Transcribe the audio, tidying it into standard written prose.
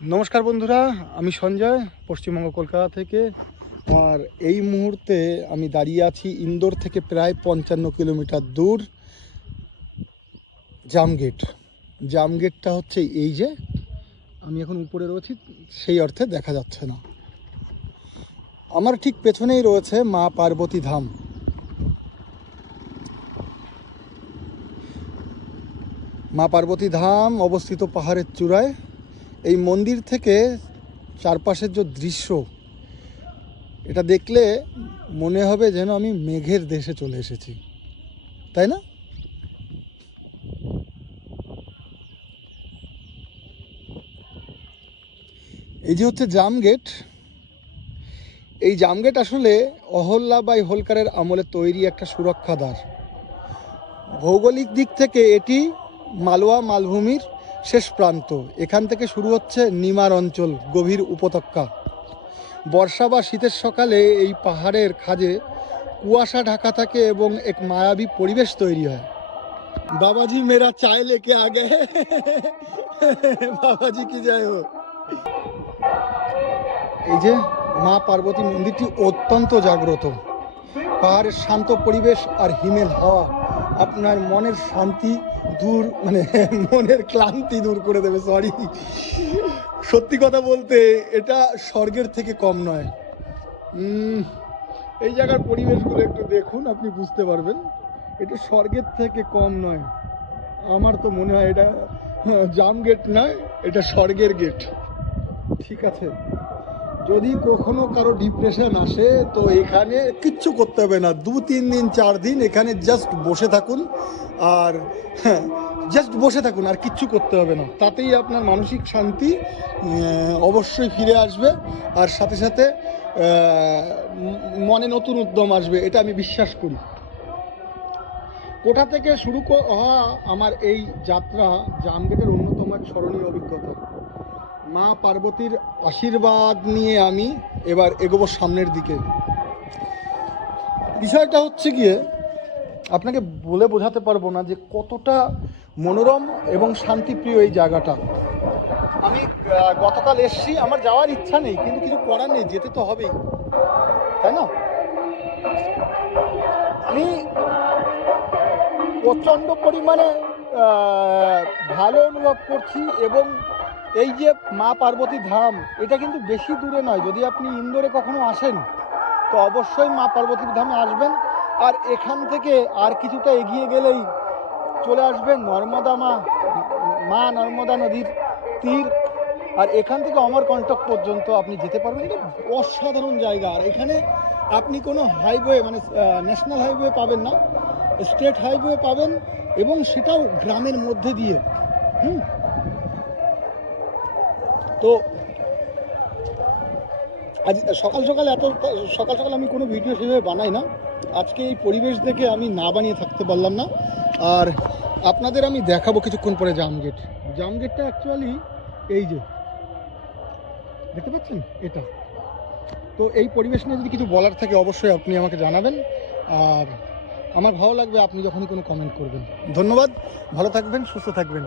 নমস্কার বন্ধুরা, আমি সঞ্জয় পশ্চিমবঙ্গ কলকাতা থেকে। আর এই মুহূর্তে আমি দাঁড়িয়ে আছি ইন্দোর থেকে প্রায় 55 কিলোমিটার দূর জামগেট। জামগেটটা হচ্ছে এই যে আমি এখন উপরে রয়েছি, সেই অর্থে দেখা যাচ্ছে না। আমার ঠিক পেছনেই রয়েছে মা পার্বতী ধাম। মা পার্বতী ধাম অবস্থিত পাহাড়ের চূড়ায়। এই মন্দির থেকে চারপাশের যে দৃশ্য, এটা দেখলে মনে হবে যেন আমি মেঘের দেশে চলে এসেছি, তাই না? এই যে হচ্ছে জামগেট। এই জামগেট আসলে অহল্যাবাই হোলকারের আমলে তৈরি একটা সুরক্ষাদ্বার। ভৌগোলিক দিক থেকে এটি মালওয়া মালভূমির শেষ প্রান্ত। এখান থেকে শুরু হচ্ছে নিমার অঞ্চল, গভীর উপত্যকা। বর্ষা বা শীতের সকালে এই পাহাড়ের খাঁজে কুয়াশা ঢাকা থাকে এবং এক মায়াবী পরিবেশ তৈরি হয়। বাবাজি মেরা চায় লেকে আগে বাবাজি কি যায় হোক। এই যে মা পার্বতী মন্দিরটি অত্যন্ত জাগ্রত। পাহাড়ের শান্ত পরিবেশ আর হিমেল হাওয়া আপনার মনের শান্তি দূর, মনের ক্লান্তি দূর করে দেবে। সত্যি কথা বলতে এটা স্বর্গের থেকে কম নয়। এই জায়গার পরিবেশগুলো একটু দেখুন, আপনি বুঝতে পারবেন এটা স্বর্গের থেকে কম নয়। আমার তো মনে হয় এটা জাম গেট নয়, এটা স্বর্গের গেট। ঠিক আছে, যদি কখনো কারো ডিপ্রেশন আসে তো এখানে কিচ্ছু করতে হবে না। 2-3 দিন 4 দিন এখানে জাস্ট বসে থাকুন, আর জাস্ট বসে থাকুন, আর কিচ্ছু করতে হবে না। তাতেই আপনার মানসিক শান্তি অবশ্যই ফিরে আসবে, আর সাথে সাথে মনে নতুন উদ্যম আসবে, এটা আমি বিশ্বাস করি। কোথা থেকে শুরু হওয়া আমার এই যাত্রা জামগেটের অন্যতম এক স্মরণীয় অভিজ্ঞতা। মা পার্বতীর আশীর্বাদ নিয়ে আমি এবার এগোবো সামনের দিকে। বিষয়টা হচ্ছে গিয়ে আপনাকে বলে বোঝাতে পারবো না যে কতটা মনোরম এবং শান্তিপ্রিয় এই জায়গাটা। আমি গতকাল এসছি, আমার যাওয়ার ইচ্ছা নেই, কিন্তু কিছু করার নেই, যেতে তো হবেই, তাই না? আমি প্রচণ্ড পরিমাণে ভালো অনুভব করছি। এবং এই যে মা পার্বতী ধাম, এটা কিন্তু বেশি দূরে নয়। যদি আপনি ইন্দোরে কখনো আসেন তো অবশ্যই মা পার্বতীর ধামে আসবেন। আর এখান থেকে আর কিছুটা এগিয়ে গেলেই চলে আসবেন মা নর্মদা নদীর তীর। আর এখান থেকে অমরকণ্টক পর্যন্ত আপনি যেতে পারবেন। এটা অসাধারণ জায়গা। আর এখানে আপনি কোনো হাইওয়ে ন্যাশনাল হাইওয়ে পাবেন না, স্টেট হাইওয়ে পাবেন, এবং সেটাও গ্রামের মধ্যে দিয়ে। তো আজ সকাল সকাল আমি কোনো ভিডিও সেভাবে বানাই না। আজকে এই পরিবেশ দেখে আমি না বানিয়ে থাকতে পারলাম না। আর আপনাদের আমি দেখাবো কিছুক্ষণ পরে জামগেটটা অ্যাকচুয়ালি এই যে দেখতে পাচ্ছেন এটা। তো এই পরিবেশ নিয়ে যদি কিছু বলার থাকে অবশ্যই আপনি আমাকে জানাবেন। আর আমার ভালো লাগবে আপনি যখনই কোনো কমেন্ট করবেন। ধন্যবাদ, ভালো থাকবেন, সুস্থ থাকবেন।